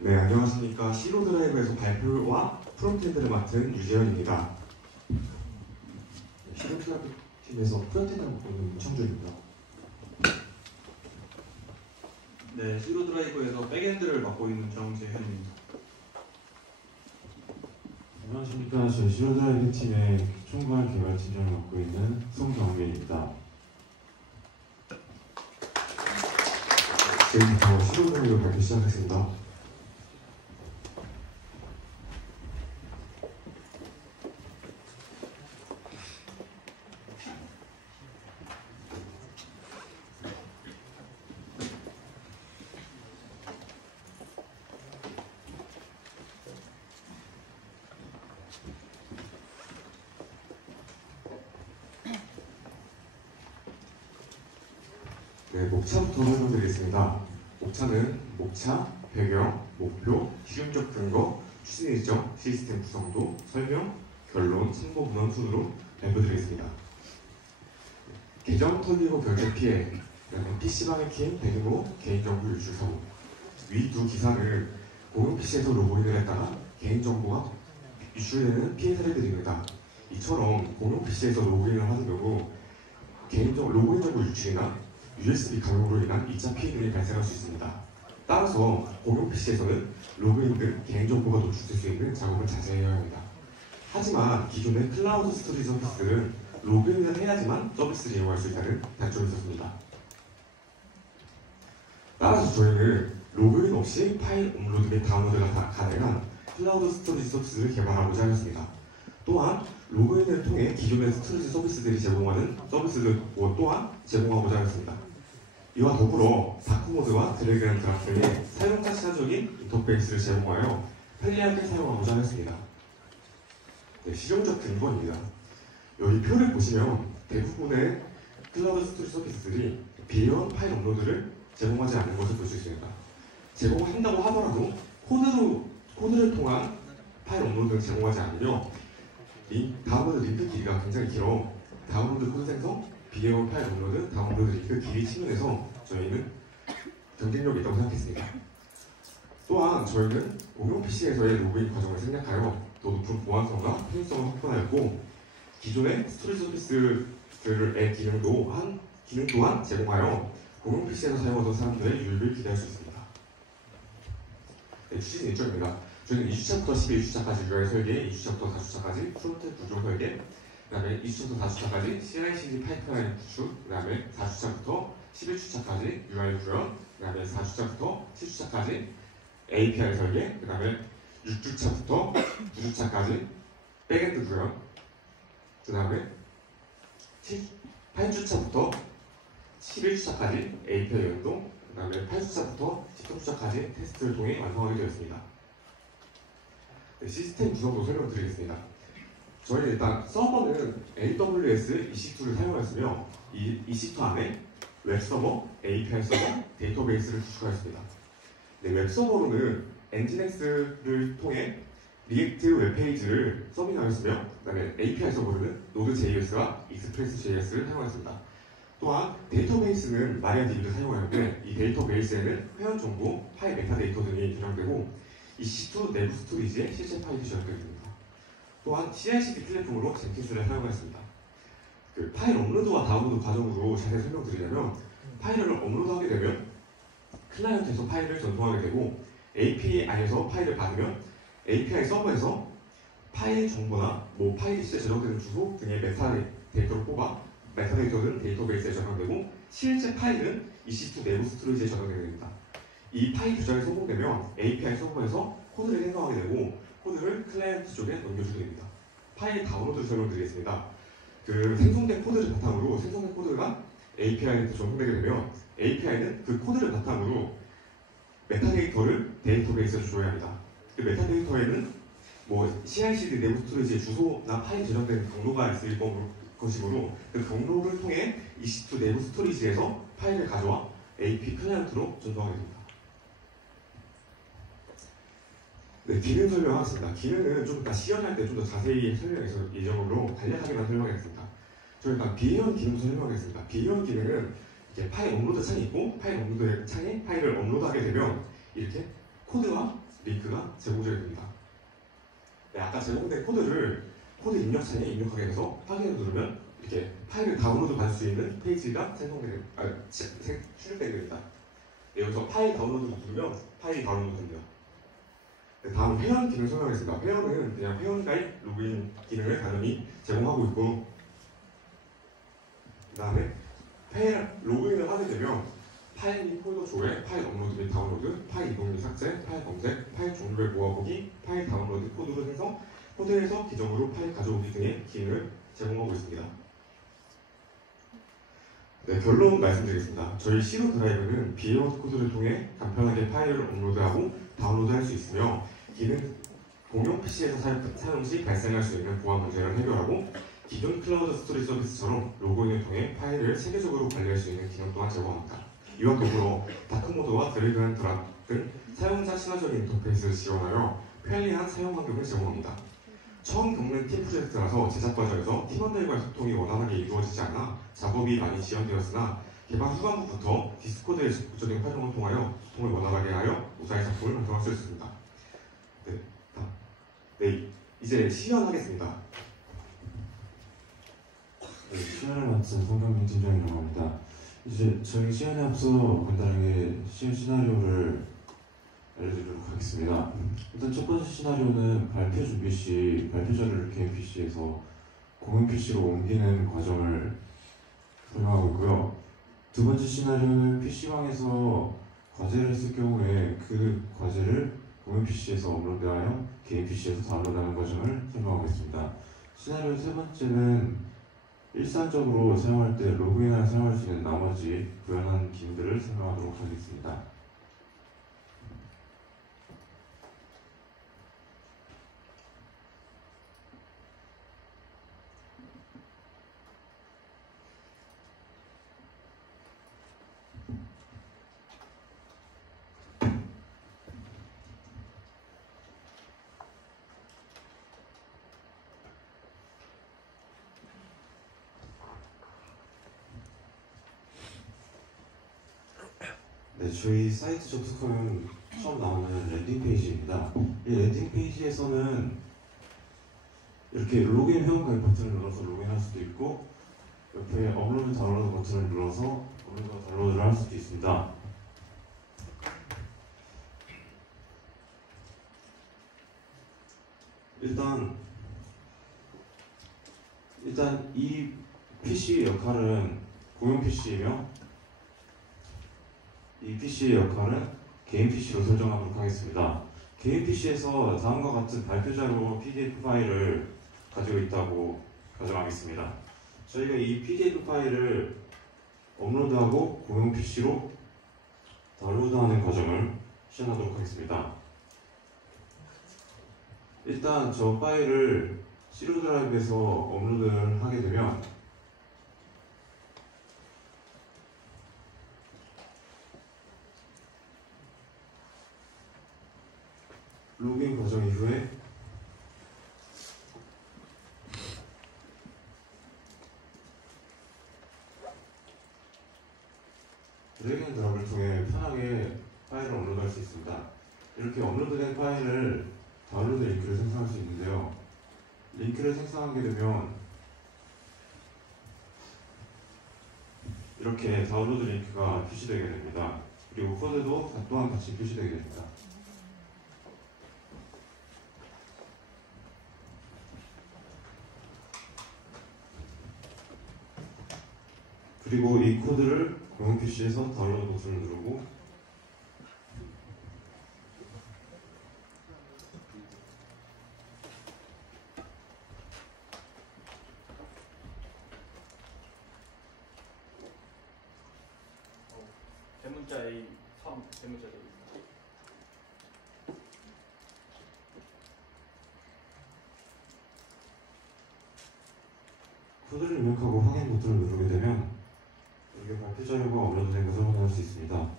네, 안녕하십니까. 시로 드라이브에서 발표와 프론트엔드를 맡은 유재현입니다. 시로 드라이브 팀에서 프론트엔드를 맡고 있는 문창준입니다. 네, 시로 드라이브에서 백엔드를 맡고 있는 정재현입니다. 안녕하십니까. 저 시로 드라이브 팀의 총괄 개발팀장을 맡고 있는 송경민입니다. 지금부터 시로 드라이브 발표 시작하겠습니다. 네, 목차부터 설명드리겠습니다. 목차는 목차, 배경, 목표, 실용적 근거, 추진 일정, 시스템 구성도, 설명, 결론, 참고 문헌 순으로 발표드리겠습니다. 계정 털리고 결제 피해, 그다음에 PC방 해킹, 대규모 개인정보 유출 사고. 위 두 기사는 공용 PC에서 로그인을 했다가 개인정보가 유출되는 피해 사례들입니다. 이처럼 공용 PC에서 로그인을 하는 경우 로그인 정보 유출이나 USB 감염으로 인한 2차 피해 등이 발생할 수 있습니다. 따라서 공용 PC에서는 로그인 등 개인정보가 노출될 수 있는 작업을 자제해야 합니다. 하지만 기존의 클라우드 스토리지 서비스들은 로그인을 해야지만 서비스를 이용할 수 있다는 단점이 있었습니다. 따라서 저희는 로그인 없이 파일 업로드 및 다운로드가 가능한 클라우드 스토리지 서비스를 개발하고자 하였습니다. 또한 로그인을 통해 기존의 스토리지 서비스들이 제공하는 서비스를 또한 제공하고자 하였습니다. 이와 더불어 다크모드와 텔레그램 드랍 등의 사용자 친화적인 인터페이스를 제공하여 편리하게 사용하고자 하였습니다. 네, 실용적 근거입니다. 여기 표를 보시면 대부분의 클라우드 스토리지 서비스들이 비회원 파일 업로드를 제공하지 않는 것을 볼 수 있습니다. 제공한다고 하더라도 코드를 통한 파일 업로드를 제공하지 않으며 다운로드 링크 길이가 굉장히 길어 다운로드 코드 생성, 비회원 파일 업로드, 다운로드 링크 길이 측면에서 저희는 경쟁력이 있다고 생각했습니다. 또한 저희는 공용 PC에서의 로그인 과정을 생략하여 더 높은 보안성과 편의성을 확보하였고 기존의 스토리지 서비스들의 기능 또한 제공하여 공용 PC에서 사용하던 사람들의 유입을 기대할 수 있습니다. 네, 추진 일정입니다. 저희는 2주차부터 12주차까지 UI 설계, 2주차부터 4주차까지 프론트 구조 설계, 그 다음에 2주차부터 4주차까지 CI/CD 파이프라인 구축, 그 다음에 4주차부터 11주차까지 UI 구현, 그 다음에 4주차부터 7주차까지 API 설계, 그 다음에 6주차부터 9주차까지 백엔드 구현, 그 다음에 8주차부터 11주차까지 API 연동, 그 다음에 8주차부터 13주차까지 테스트를 통해 완성하게 되었습니다. 네, 시스템 구성도 설명드리겠습니다. 저희는 일단 서버는 AWS EC2를 사용하였으며 이 EC2 안에 웹서버, API 서버, 데이터베이스를 구축하였습니다. 네, 웹서버로는 엔진엑스를 통해 리액트 웹페이지를 서빙하였으며 그 다음에 API 서버로는 노드.js와 익스프레스.js를 사용하였습니다. 또한 데이터베이스는 마리아DB를 사용하였는데 이 데이터베이스에는 회원 정보, 파일 메타데이터 등이 저장되고 EC2 내부 스토리지에 실제 파일이 저장됩니다. 또한 CI/CD 플랫폼으로 젠킨스를 사용하였습니다. 그 파일 업로드와 다운로드 과정으로 자세히 설명드리자면 파일을 업로드하게 되면 클라이언트에서 파일을 전송하게 되고 API에서 파일을 받으면 API 서버에서 파일 정보나 파일이 실제 저장되는 주소 등의 메타데이터를 뽑아 메타데이터는 데이터베이스에 저장되고 실제 파일은 EC2 내부 스토리지에 저장되게 됩니다. 이 파일 조작이 성공되면 API 서버에서 코드를 생성하게 되고 코드를 클라이언트 쪽에 넘겨주게 됩니다. 파일 다운로드를 설명드리겠습니다. 그 생성된 코드를 바탕으로 생성된 코드가 API한테 전송되게 되면 API는 그 코드를 바탕으로 메타데이터를 데이터베이스에 줘야 합니다. 그 메타데이터에는 CI/CD 내부 스토리지의 주소나 파일 저장된 경로가 있을 것이므로 그 경로를 통해 EC2 내부 스토리지에서 파일을 가져와 AP 클라이언트로 전송하게 됩니다. 네, 기능 설명하겠습니다. 기능은 좀 이따 시연할 때 좀 더 자세히 설명해서 예정으로 간략하게만 설명하겠습니다. 저희 일단 비회원 기능도 설명하겠습니다. 비회원 기능은 이렇게 파일 업로드 창이 있고 파일 업로드 창에 파일을 업로드하게 되면 이렇게 코드와 링크가 제공되게 됩니다. 네, 아까 제공된 코드 입력창에 입력하게 돼서 확인을 누르면 이렇게 파일을 다운로드 받을 수 있는 페이지가 출력되게 됩니다. 네, 여기서 파일 다운로드 누르면 파일이 다운로드 됩니다. 네, 다음 회원 기능 설명하겠습니다. 회원은 그냥 회원 가입 로그인 기능을 당연히 제공하고 있고, 그 다음에 로그인을 하게 되면 파일 및 폴더 조회, 파일 업로드 및 다운로드, 파일 이동 및 삭제, 파일 검색, 파일 종류별 모아보기, 파일 다운로드 코드로 해서 코드에서 기존으로 파일 가져오기 등의 기능을 제공하고 있습니다. 네, 결론 말씀드리겠습니다. 저희 시로 드라이브는 비에어드 코드를 통해 간편하게 파일을 업로드하고 다운로드할 수 있으며, 기능 공용 PC에서 사용 시 발생할 수 있는 보안 문제를 해결하고, 기존 클라우드 스토리지 서비스처럼 로그인을 통해 파일을 체계적으로 관리할 수 있는 기능 또한 제공합니다. 이와 더불어 다크모드와 드래그 앤 드랍 등 사용자 친화적인 인터페이스를 지원하여 편리한 사용 환경을 제공합니다. 처음 겪는 팀 프로젝트라서 제작 과정에서 팀원들과의 소통이 원활하게 이루어지지 않아 작업이 많이 지연되었으나, 개발 후반부부터 디스코드의 적극적인 활용을 통하여 소통을 원활하게 하여 무사히 작품을 완성할 수 있습니다. 네, 이제 시연하겠습니다. 네, 시연을 맡은 송경민 팀장이라고 합니다. 이제 저희 시연에 앞서 간단하게 시연 시나리오를 알려드리도록 하겠습니다. 일단 첫 번째 시나리오는 발표 준비 시 발표 자료를 개인 PC에서 공용 PC로 옮기는 과정을 설명하고 있고요. 두 번째 시나리오는 PC방에서 과제를 쓸 경우에 그 과제를 공용 PC에서 업로드하여 개인 PC에서 다운로드하는 과정을 설명하겠습니다. 시나리오 세 번째는 일상적으로 사용할 때 로그인하여 사용할 수 있는 나머지 구현한 기능들을 설명하도록 하겠습니다. 네, 저희 사이트 접속하면 처음 나오는 랜딩 페이지입니다. 이 랜딩 페이지에서는 이렇게 로그인 회원 가입 버튼을 눌러서 로그인할 수도 있고, 옆에 업로드 다운로드 버튼을 눌러서 업로드 다운로드를 할 수도 있습니다. 일단 이 PC의 역할은 공용 PC이며, 이 PC의 역할은 개인 PC로 설정하도록 하겠습니다. 개인 PC에서 다음과 같은 발표 자료 PDF 파일을 가지고 있다고 가정하겠습니다. 저희가 이 PDF 파일을 업로드하고 공용 PC로 다운로드하는 과정을 시연하도록 하겠습니다. 일단 저 파일을 C 드라이브에서 업로드를 하게 되면 로그인 과정 이후에 드래그 앤 드랍을 통해 편하게 파일을 업로드할 수 있습니다. 이렇게 업로드된 파일을 다운로드 링크를 생성할 수 있는데요. 링크를 생성하게 되면 이렇게 다운로드 링크가 표시되게 됩니다. 그리고 코드도 또한 같이 표시되게 됩니다. 그리고 이 코드를 공용 PC에서 다운로드 버튼을 누르고 대문자 A 3 대문자 A 코드를 입력하고 확인 버튼을 누르게 되면 이게 발표 자료가 업로드된 것을 확인할 수 있습니다.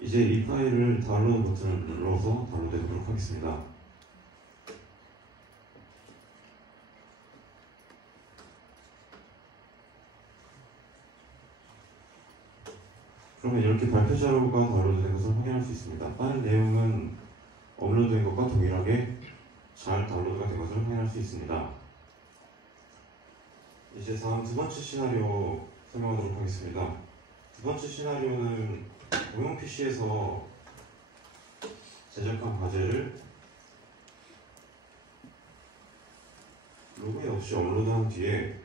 이제 이 파일을 다운로드 버튼을 눌러서 다운로드 해보도록 하겠습니다. 그러면 이렇게 발표 자료가 다운로드된 것을 확인할 수 있습니다. 파일 내용은 업로드된 것과 동일하게 잘 다운로드가 된 것을 확인할 수 있습니다. 이제 다음 두 번째 시나리오 설명하도록 하겠습니다. 두 번째 시나리오는 공용 PC에서 제작한 과제를 로그인 없이 업로드한 뒤에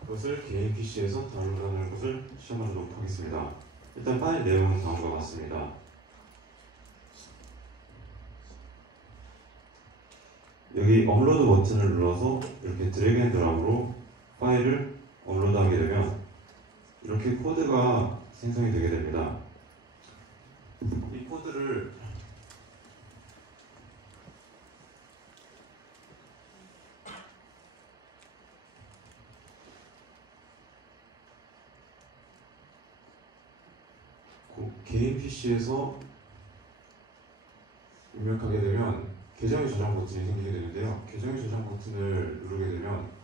그것을 개인 PC에서 다운로드하는 것을 시험하도록 하겠습니다. 일단 파일 내용은 다음과 같습니다. 여기 업로드 버튼을 눌러서 이렇게 드래그 앤 드랍으로 파일을 업로드하게 되면 이렇게 코드가 생성이 되게 됩니다. 이 코드를 개인 PC에서 입력하게 되면 계정의 저장 버튼이 생기게 되는데요. 계정의 저장 버튼을 누르게 되면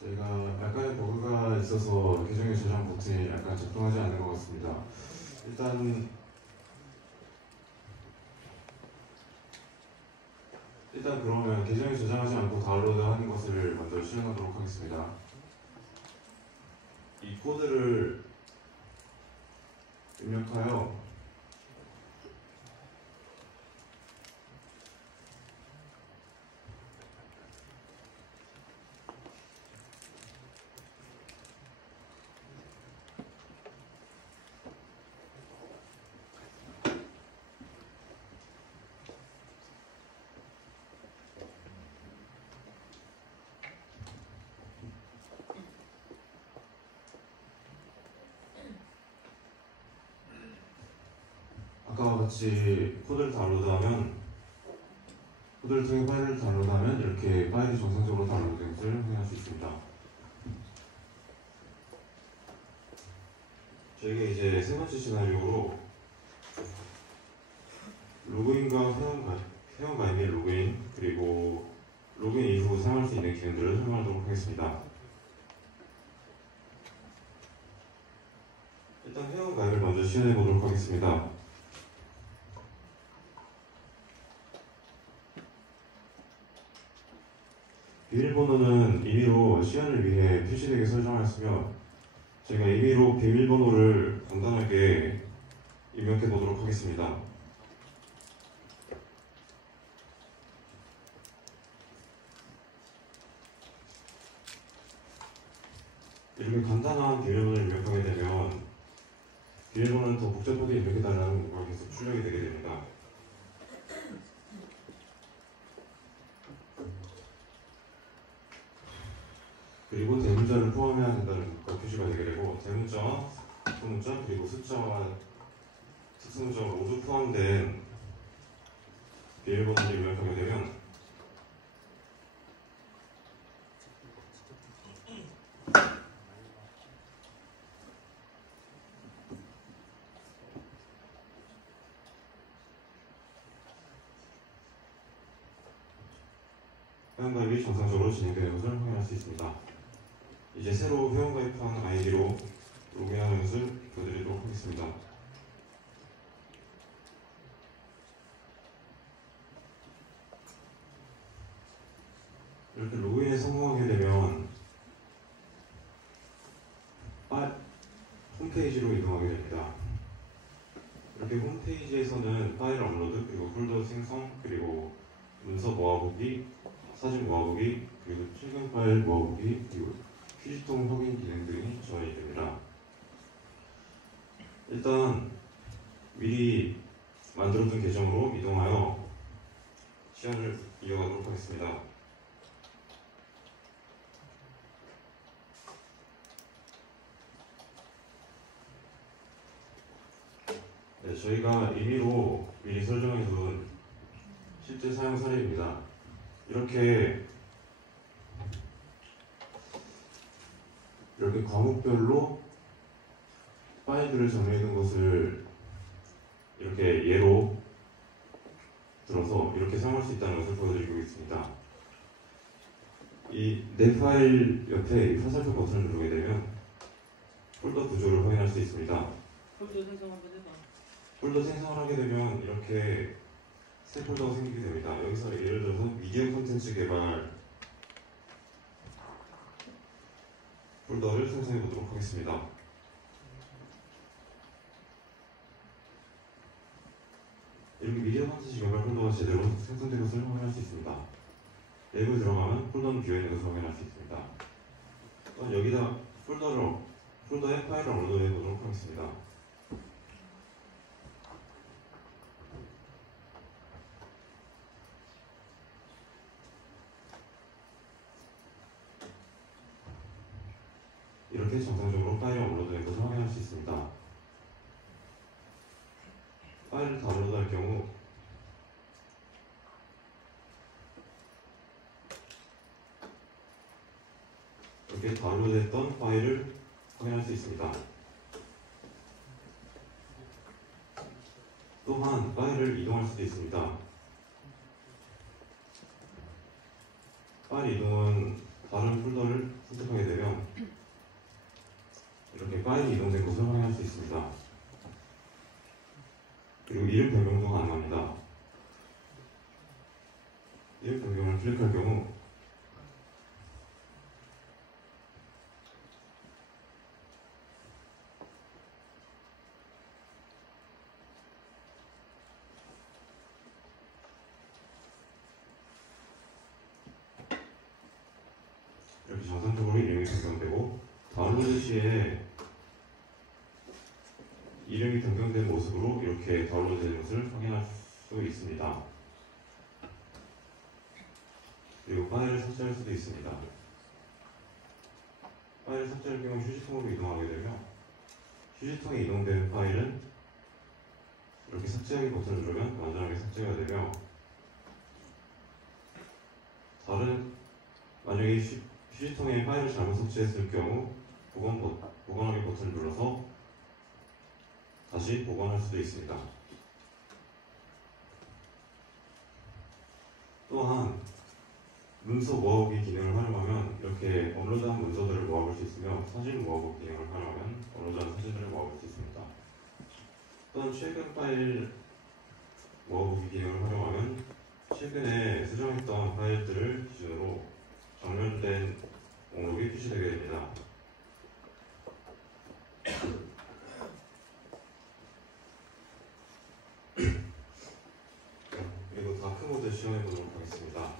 저희가 약간의 버그가 있어서 계정의 저장 버튼이 약간 작동하지 않는 것 같습니다. 일단 그러면 계정에 저장하지 않고 다운로드하는 것을 먼저 실행하도록 하겠습니다. 이 코드를 입력하여 아까와 같이 코드를 통해 파일을 다운로드하면 이렇게 파일이 정상적으로 다운로드된 것을 확인할 수 있습니다. 저희가 이제 세 번째 시나리오로 로그인과 회원가입 및 로그인, 그리고 로그인 이후 사용할 수 있는 기능들을 설명하도록 하겠습니다. 일단 회원가입을 먼저 시연해 보도록 하겠습니다. 비밀번호는 임의로 시연을 위해 표시되게 설정하였으며 제가 임의로 비밀번호를 간단하게 입력해 보도록 하겠습니다. 이렇게 간단한 비밀번호를 입력하게 되면 비밀번호는 더 복잡하게 입력해달라는 요구가 계속 출력이 되게 됩니다. 그리고 대문자를 포함해야 된다는 것과 표시가 되게 되고 대문자와 소문자 그리고 숫자와 특수문자가 모두 포함된 비밀번호를 입력하게 되면 회원가입이 정상적으로 진행되는 것을 확인할 수 있습니다. 이제 새로 회원가입한 아이디로 로그인하는 것을 보여드리도록 하겠습니다. 이렇게 로그인에 성공하게 되면 홈페이지로 이동하게 됩니다. 이렇게 이렇게 홈페이지에서는 파일 업로드, 그리고 폴더 생성, 그리고 문서 모아보기, 사진 모아보기, 그리고 최근 파일 모아보기, 그리고 휴지통 확인 기능 등이 지원이 됩니다. 일단 미리 만들어둔 계정으로 이동하여 시연을 이어가도록 하겠습니다. 네, 저희가 임의로 미리 설정해둔 실제 사용 사례입니다. 이렇게 과목별로 파일들을 정리해둔 것을 이렇게 예로 들어서 이렇게 사용할 수 있다는 것을 보여드리고 있습니다. 이 내 파일 옆에 화살표 버튼을 누르게 되면 폴더 구조를 확인할 수 있습니다. 폴더 생성 한번 해봐. 폴더 생성을 하게 되면 이렇게 새 폴더가 생기게 됩니다. 여기서 예를 들어서 미디어 콘텐츠 개발 폴더를 생성해 보도록 하겠습니다. 이렇게 미디어 콘텐츠 개발 폴더가 제대로 생성된 것을 확인할 수 있습니다. 내부에 들어가면 폴더는 비어있는 것을 확인할 수 있습니다. 또한 여기다 폴더에 파일을 업로드해 보도록 하겠습니다. 이렇게 정상적으로 파일을 업로드된 것을 확인할 수 있습니다. 파일을 다운로드할 경우 이렇게 다운로드했던 파일을 확인할 수 있습니다. 또한 파일을 이동할 수도 있습니다. 파일 이동은 다른 폴더를 선택하게 되면 이렇게 파일이 이동된 것을 확인할 수 있습니다. 그리고 이름 변경도 가능합니다. 이름 변경을 클릭할 경우 이렇게 정상적으로 이름이 변경되고 다운로드 시에 이름이 변경된 모습으로 이렇게 다운로드된 것을 확인할 수 있습니다. 그리고 파일을 삭제할 수도 있습니다. 파일을 삭제할 경우 휴지통으로 이동하게 되면 휴지통에 이동된 파일은 이렇게 삭제하기 버튼을 누르면 완전하게 삭제가 되며 만약에 휴지통에 파일을 잘못 삭제했을 경우 보관하기 버튼을 눌러서 다시 보관할 수도 있습니다. 또한 문서 모아보기 기능을 활용하면 이렇게 업로드한 문서들을 모아볼 수 있으며 사진 모아보기 기능을 활용하면 업로드한 사진들을 모아볼 수 있습니다. 또한 최근 파일 모아보기 기능을 활용하면 최근에 수정했던 파일들을 기준으로 정렬된 목록이 표시되게 됩니다. 그리고 다크모드 시연해보도록 하겠습니다.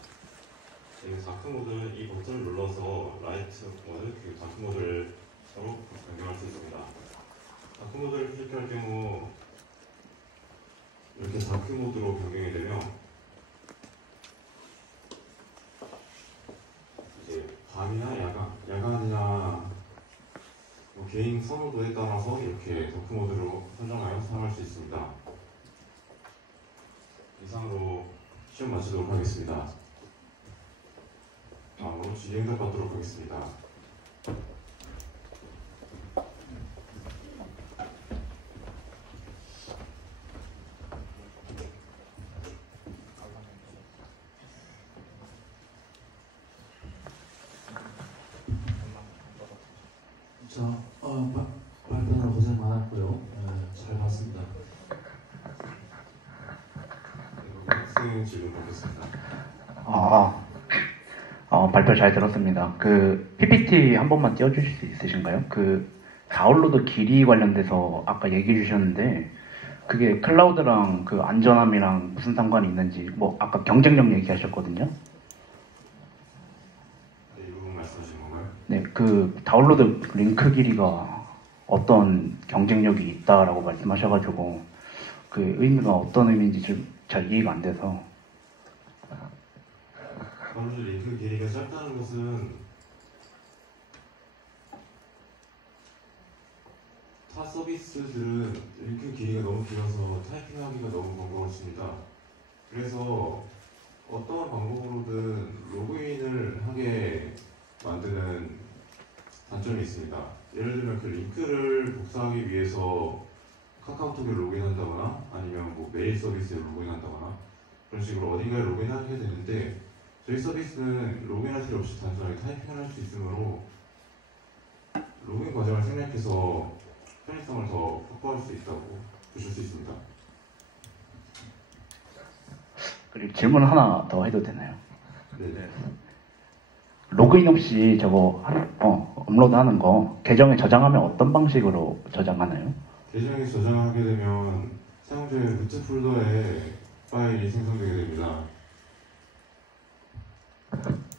이 다크모드는 이 버튼을 눌러서 라이트 모드 그리고 다크모드를 서로 변경할 수 있습니다. 다크모드를 클릭할 경우 이렇게 다크모드로 변경이 되면 이제 밤이나 야간이나 개인 선호도에 따라서 이렇게 다크모드로 설정하여 사용할 수 있습니다. 이상으로 시험 마치도록 하겠습니다. 다음으로 진행을 받도록 하겠습니다. 발표하느라 고생 많았고요. 잘 봤습니다. 학생 질문 받겠습니다. 발표 잘 들었습니다. 그 PPT 한 번만 띄워주실 수 있으신가요? 그 다운로드 길이 관련돼서 아까 얘기해 주셨는데 그게 클라우드랑 그 안전함이랑 무슨 상관이 있는지, 뭐 아까 경쟁력 얘기하셨거든요. 네, 이 부분 말씀하신 건가요? 네, 그 다운로드 링크 길이가 어떤 경쟁력이 있다라고 말씀하셔가지고 그 의미가 어떤 의미인지 좀 잘 이해가 안 돼서. 다운로드 링크 길이가 짧다는 것은 타 서비스들은 링크 길이가 너무 길어서 타이핑하기가 너무 번거롭습니다. 그래서 어떤 방법으로든 로그인을 하게 만드는 단점이 있습니다. 예를 들면 그 링크를 복사하기 위해서 카카오톡에 로그인한다거나 아니면 뭐 메일 서비스에 로그인한다거나 그런 식으로 어딘가에 로그인하게 되는데 저희 서비스는 로그인할 필요 없이 단순하게 타이핑을 할 수 있으므로 로그인 과정을 생략해서 편의성을 더 확보할 수 있다고 보실 수 있습니다. 그리고 질문 하나 더 해도 되나요? 네. 로그인 없이 저거 업로드하는 거 계정에 저장하면 어떤 방식으로 저장하나요? 계정에 저장하게 되면 사용자의 루트 폴더에 파일이 생성되게 됩니다.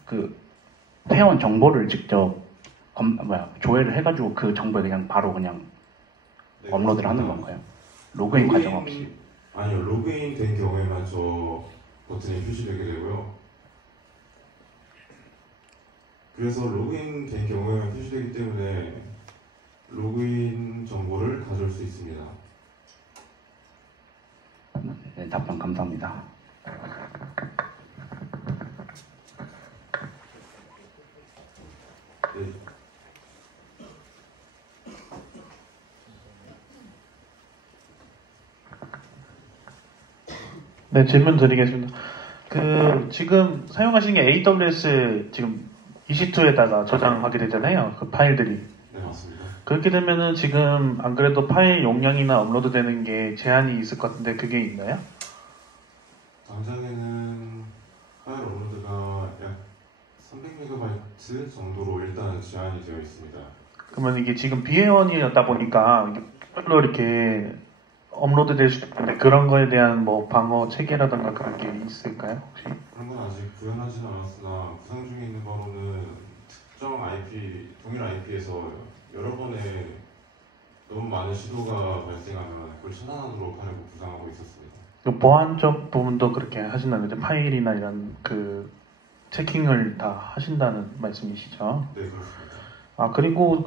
그 회원 정보를 직접 조회를 해가지고 그 정보에 그냥 바로 그냥 네, 업로드를 하는 그렇습니다. 건가요? 로그인 과정 없이. 아니요, 로그인 된 경우에만 저 버튼이 표시되게 되고요. 그래서 로그인 된 경우에만 표시되기 때문에 로그인 정보를 가져올 수 있습니다. 네, 답변 감사합니다. 네, 네, 질문 드리겠습니다. 그 지금 사용하시는 게 AWS 지금 EC2에다가 저장하게 되잖아요. 그 파일들이. 네 맞습니다. 그렇게 되면은 지금 안 그래도 파일 용량이나 업로드 되는 게 제한이 있을 것 같은데 그게 있나요? 당장에는 파일 업로드가 약 300MB 정도로 일단 제한이 되어 있습니다. 그러면 이게 지금 비회원이었다 보니까 별로 이렇게 업로드 될 수 있는데 그런 거에 대한 뭐 방어 체계라든가 그런 게 있을까요? 혹시? 그런 건 아직 구현하지는 않았으나 구상 중에 있는 바로는 특정 IP, 동일 IP에서 여러 번의 너무 많은 시도가 발생하면 그걸 차단하도록 하려고 구상하고 있었습니다. 그 보안적 부분도 그렇게 하신다는 거죠? 파일이나 이런 그 체킹을 다 하신다는 말씀이시죠? 네 그렇습니다. 아 그리고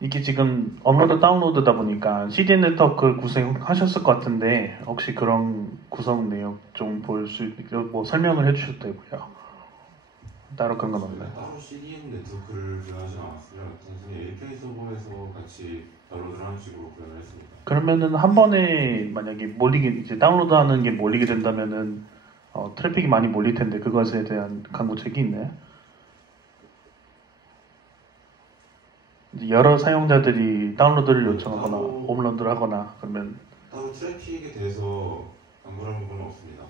이게 지금 업로드 다운로드다 보니까 CDN 네트워크를 구성하셨을 것 같은데 혹시 그런 구성 내용 좀 볼 수 뭐 설명을 해주셔도 되고요. 따로 그런 건 없나요? 따로 CDN 네트워크를 구현하지 않았으며 단순히 API 서버에서 같이 다운로드를 하는 식으로 구현을 했습니다. 그러면은 한 번에 만약에 몰리게 이제 다운로드하는 게 몰리게 된다면은 트래픽이 많이 몰릴 텐데 그것에 대한 강구책이 있나요? 이제 여러 사용자들이 다운로드를 요청하거나 업로드를 하거나 그러면 따로 트래픽에 대해서 안무한 부분은 없습니다.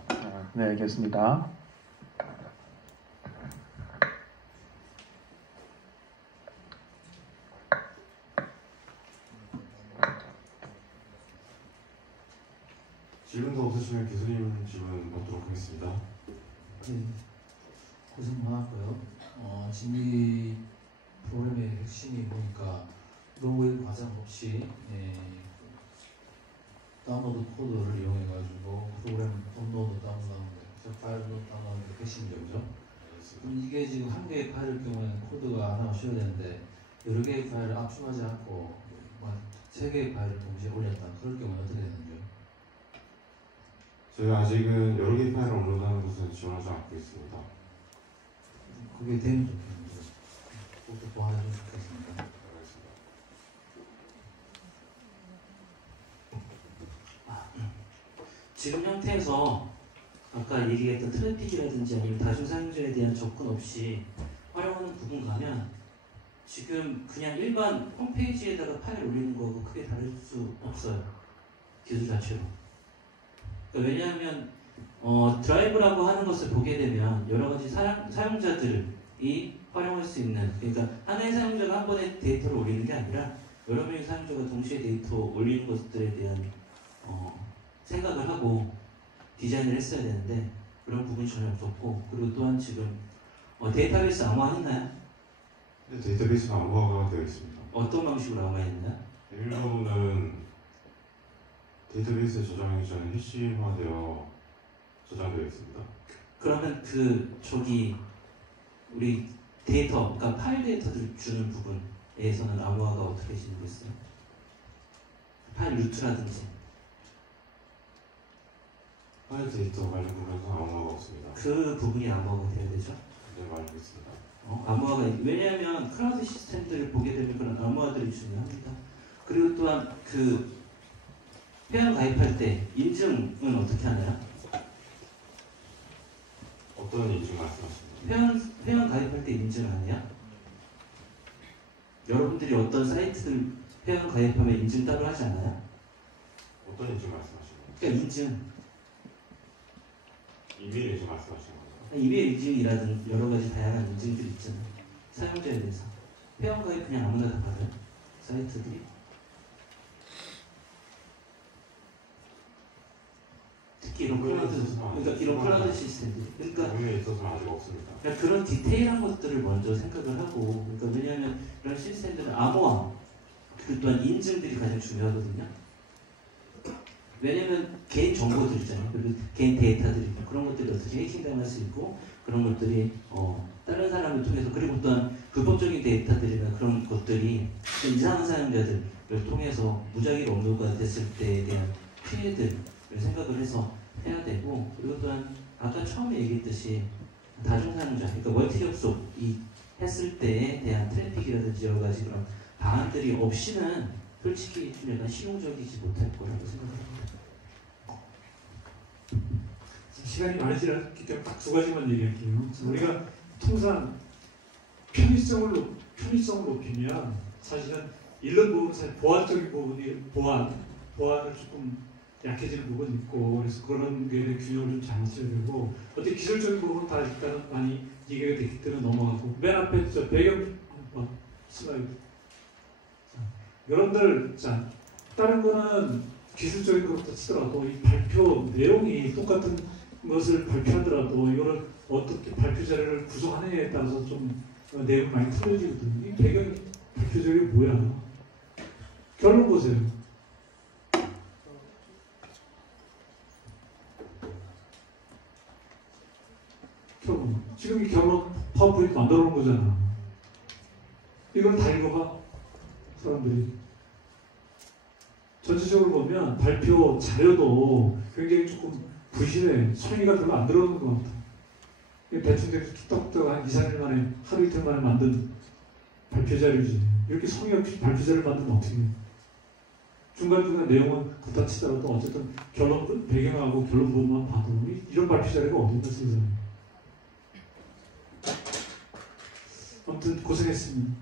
네 알겠습니다. 질문 더 없으시면 교수님 질문 받도록 하겠습니다. 네, 고생 많았고요. 지금 이 프로그램의 핵심이 보니까 로그인 과정 없이 다운로드 코드를 이용해가지고 프로그램 업로드 다운로드하는 거예요. 파일로 다운로드하는 게 핵심이죠, 그죠? 그럼 이게 지금 한 개의 파일일 경우에는 코드가 하나 쉬어야 되는데 여러 개의 파일을 압축하지 않고 세 개의 파일을 동시에 올렸다. 그럴 경우는 어떻게 되는지요? 저희가 아직은 여러 개의 파일을 업로드하는 것은 지원하지 않고 있습니다. 그게 되면 좋겠는데 꼭 보완해주면 좋겠습니다. 지금 형태에서 아까 얘기했던 트래픽이라든지 아니면 다중 사용자에 대한 접근 없이 활용하는 부분 가면 지금 그냥 일반 홈페이지에다가 파일 올리는 거하고 크게 다를 수 없어요. 기술 자체로. 그러니까 왜냐하면 드라이브라고 하는 것을 보게 되면 여러 가지 사용자들이 활용할 수 있는, 그러니까 하나의 사용자가 한 번에 데이터를 올리는 게 아니라 여러 명의 사용자가 동시에 데이터 올리는 것들에 대한 생각을 하고 디자인을 했어야 되는데 그런 부분이 전혀 없었고, 그리고 또한 지금 데이터베이스 암호화했나요? 네, 데이터베이스는 암호화가 되어 있습니다. 어떤 방식으로 암호화했나요? 일부는 데이터베이스에 저장하기 전에 해시화되어 저장되어 있습니다. 그러면 우리 데이터, 그러니까 파일 데이터들 주는 부분에서는 암호화가 어떻게 진행됐어요? 파일 루트라든지 파일 데이터 관련 부분에서는 암호화가 없습니다. 그 부분이 암호화가 돼야 되죠. 네, 알고 있습니다. 암호화가 왜냐하면 클라우드 시스템들을 보게 되면 그런 암호화들이 중요합니다. 그리고 또한 회원 가입할 때 인증은 어떻게 하나요? 어떤 인증 말씀하십니까? 회원 가입할 때 인증 안 해요? 여러분들이 어떤 사이트들 회원 가입하면 인증 따로 하지 않아요? 어떤 인증 말씀하시는 그러니까 인증, 거예요? 이메일 인증 말씀하시는 거예요? 이메일 인증이라든 여러 가지 다양한 인증들이 있잖아요. 사용자에 대해서 회원 가입 그냥 아무나 다 받아요? 사이트들이? 특히 이런 클라우드 시스템들이. 그러니까 공유에 있어서는 아직 없습니다. 그런 디테일한 것들을 먼저 생각을 하고, 그러니까 왜냐하면 이런 시스템들은 암호화, 그 또한 인증들이 가장 중요하거든요. 왜냐하면 개인 정보들 있잖아요. 그리고 개인 데이터들이 그런 것들이 어떻게 해킹당할 수 있고, 그런 것들이 다른 사람을 통해서, 그리고 또한 불법적인 데이터들이나 그런 것들이 이상한 사용자들을 통해서 무작위로 업로드가 됐을 때에 대한 피해들을 생각을 해서 해야 되고, 그리고 또한 아까 처음에 얘기했듯이 다중사용자, 그러니까 멀티 접속이 했을 때에 대한 트래픽이라든지 여러 가지 그런 방안들이 없이는 솔직히 좀 약간 실용적이지 못할 거라고 생각합니다. 시간이 많지 않기 때문에 딱 두 가지만 얘기할게요. 우리가 통상 편의성을 높이면 사실은 이런 부분은 사실 보안적인 부분이 보안을 조금 약해지는 부분이 있고, 그래서 그런 게 균형을 좀 잘 맞춰야 되고, 어떻게 기술적인 부분은 다 일단은 많이 이해가 됐기 때문에 넘어가고, 맨 앞에 저 배경 슬라이드. 여러분들 다른 거는 기술적인 것부터 치더라도 이 발표 내용이 똑같은 것을 발표하더라도 이거를 어떻게 발표 자료를 구성하느냐에 따라서 좀 내용이 많이 틀려지거든요. 이 배경 발표 자료가 뭐야? 결론 보세요. 결론. 지금 이 결론 파워포인트 만들어 놓은 거잖아. 이걸 다 읽어봐. 사람들이. 전체적으로 보면 발표 자료도 굉장히 조금 부실해. 성의가 별로 안 들어오는 것 같아. 대충 뚝딱뚝딱 한 2, 3일 만에, 하루 이틀 만에 만든 발표 자료지. 이렇게 성의 없이 발표 자료를 만들면 어떻게 해. 중간중간 내용은 그렇다 치더라도 어쨌든 결론, 배경하고 결론 부분만 봐도 이런 발표 자료가 어딘가 세상에. 아무튼 고생했습니다.